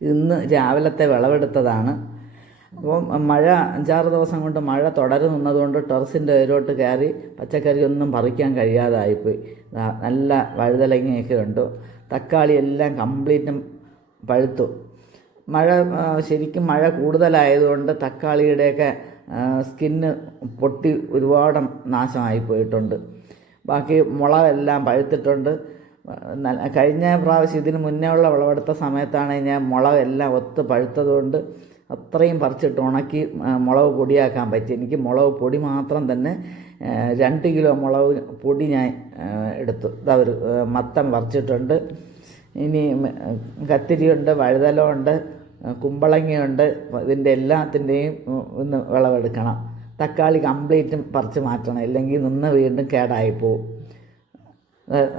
ഇന്ന് രാവിലത്തെ വിളവെടുത്തതാണ്. അപ്പം മഴ അഞ്ചാറ് ദിവസം കൊണ്ട് മഴ തുടരുന്നതുകൊണ്ട് ടെറസിന്റെ ഉയരോട്ട് കയറി പച്ചക്കറിയൊന്നും പറിക്കാൻ കഴിയാതായിപ്പോയി. നല്ല വഴുതലങ്ങയൊക്കെ ഉണ്ട് തക്കാളി എല്ലാം കംപ്ലീറ്റും പഴുത്തു. മഴ ശരിക്കും മഴ കൂടുതലായതുകൊണ്ട് തക്കാളിയുടെയൊക്കെ സ്കിന്ന് പൊട്ടി ഒരുപാട് നാശമായി പോയിട്ടുണ്ട് ബാക്കി മുളകെല്ലാം പഴുത്തിട്ടുണ്ട്. കഴിഞ്ഞ പ്രാവശ്യം ഇതിന് മുന്നേ ഉള്ള വിളവെടുത്ത സമയത്താണ് ഞാൻ മുളകെല്ലാം ഒത്ത് പഴുത്തതുകൊണ്ട് അത്രയും പറിച്ചിട്ട് ഉണക്കി മുളക് പൊടിയാക്കാൻ പറ്റി. എനിക്ക് മുളക് പൊടി മാത്രം തന്നെ രണ്ട് കിലോ മുളക് പൊടി ഞാൻ എടുത്തു. ഇതാ ഒരു ആ, മത്തൻ പറിച്ചിട്ടുണ്ട്. ഇനി കത്തിരിയുണ്ട് വഴുതലമുണ്ട് കുമ്പളങ്ങയുണ്ട്. ഇതിന്റെ എല്ലാത്തിന്റെയും ഇന്ന് വിളവെടുക്കണം. തക്കാളി കംപ്ലീറ്റും പറിച്ച് മാറ്റണം. ഇല്ലെങ്കിൽ നിന്ന് വീണ്ടും കേടായി പോവും അത്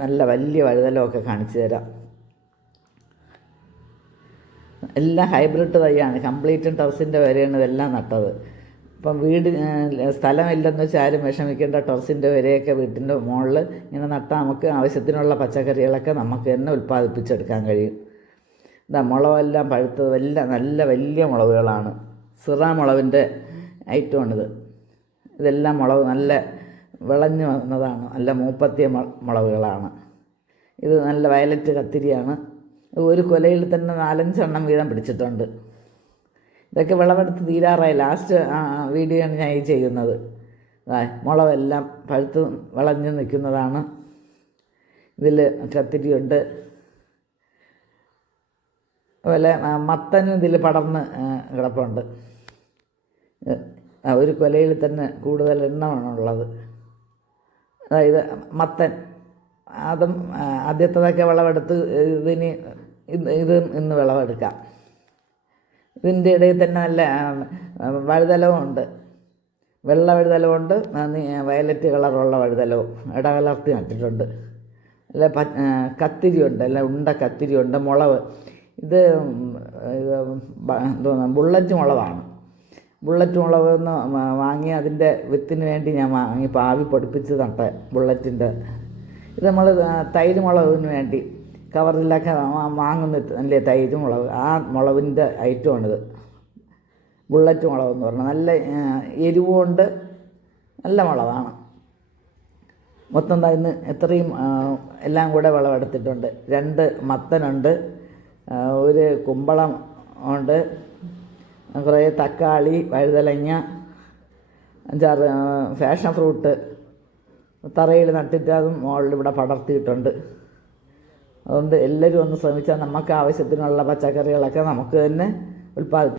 നല്ല വലിയ വഴുതലമൊക്കെ കാണിച്ചു തരാം. എല്ലാം ഹൈബ്രിഡ് തൈയാണ്. കംപ്ലീറ്റും ടെറസിന്റെ വരെയാണ് ഇതെല്ലാം നട്ടത്. ഇപ്പം വീട് സ്ഥലമില്ലെന്ന് വെച്ചാൽ ആരും വിഷമിക്കേണ്ട. ടെറസിന്റെ വരെയൊക്കെ വീട്ടിന്റെ മുകളിൽ ഇങ്ങനെ നട്ടാൽ നമുക്ക് ആവശ്യത്തിനുള്ള പച്ചക്കറികളൊക്കെ നമുക്ക് തന്നെ ഉൽപ്പാദിപ്പിച്ചെടുക്കാൻ കഴിയും. ഇതാ മുളകെല്ലാം പഴുത്തത് എല്ലാം നല്ല വലിയ മുളകുകളാണ്. സിറ മുളവിന്റെ ഐറ്റമാണിത്. ഇതെല്ലാം മുളക് നല്ല വിളഞ്ഞു വന്നതാണ്. നല്ല മൂപ്പത്തിയ മുളവുകളാണ് ഇത് നല്ല വയലറ്റ് കത്തിരിയാണ്. ഒരു കൊലയിൽ തന്നെ നാലഞ്ചെണ്ണം വീതം പിടിച്ചിട്ടുണ്ട്. ഇതൊക്കെ വിളവെടുത്ത് തീരാറായി. ലാസ്റ്റ് വീഡിയോ ആണ് ഞാൻ ഈ ചെയ്യുന്നത്. മുളവെല്ലാം പഴുത്ത് വിളഞ്ഞ് നിൽക്കുന്നതാണ്. ഇതിൽ കത്തിരിയുണ്ട്. അതുപോലെ മത്തനും ഇതിൽ പടർന്ന് കിടപ്പുണ്ട്. ഒരു കൊലയിൽ തന്നെ കൂടുതൽ എണ്ണമാണ് ഉള്ളത്. അതായത് മത്തൻ അതും ആദ്യത്തതൊക്കെ വിളവെടുത്ത് ഇതിന് ഇത് ഇന്ന് വിളവെടുക്കാം. ഇതിന്റെ ഇടയിൽ തന്നെ നല്ല വഴുതലവും ഉണ്ട്. വെള്ള വഴുതലമുണ്ട് വയലറ്റ് കളറുള്ള വഴുതലവും ഇടകലർത്തി നട്ടിട്ടുണ്ട്. അല്ല പ കത്തിരിയുണ്ട് അല്ല ഉണ്ട കത്തിരിയുണ്ട് മുളവ് ഇത് ഇത് ബുള്ളറ്റ് മുളകാണ്. ബുള്ളറ്റ് മുളക് എന്ന് വാങ്ങി അതിന്റെ വിത്തിന് വേണ്ടി ഞാൻ വാങ്ങി പാവി പൊടിപ്പിച്ച് നട്ട ബുള്ളറ്റിന്റെ ഇത് നമ്മൾ തൈര് മുളകിന് വേണ്ടി കവറിലൊക്കെ വാങ്ങുന്ന അല്ലേ തൈര് മുളക്? ആ മുളകിന്റെ ഐറ്റമാണിത് ബുള്ളറ്റ് മുളക് എന്ന് പറഞ്ഞാൽ നല്ല എരിവുകൊണ്ട് നല്ല മുളകാണ്. മൊത്തം ഇന്ന് എത്രയും എല്ലാം കൂടെ വിളവെടുത്തിട്ടുണ്ട് രണ്ട് മത്തനുണ്ട് ഒരു കുമ്പളം ഉണ്ട്. കുറേ തക്കാളി വഴുതലങ്ങ അഞ്ചാറ് ഫാഷൻ ഫ്രൂട്ട് തറയിൽ നട്ടിട്ട് അതും മുകളിൽ ഇവിടെ പടർത്തിയിട്ടുണ്ട്. അതുകൊണ്ട് എല്ലാവരും ഒന്ന് ശ്രമിച്ചാൽ നമുക്ക് ആവശ്യത്തിനുള്ള പച്ചക്കറികളൊക്കെ നമുക്ക് തന്നെ ഉൽപ്പാദിപ്പിക്കാം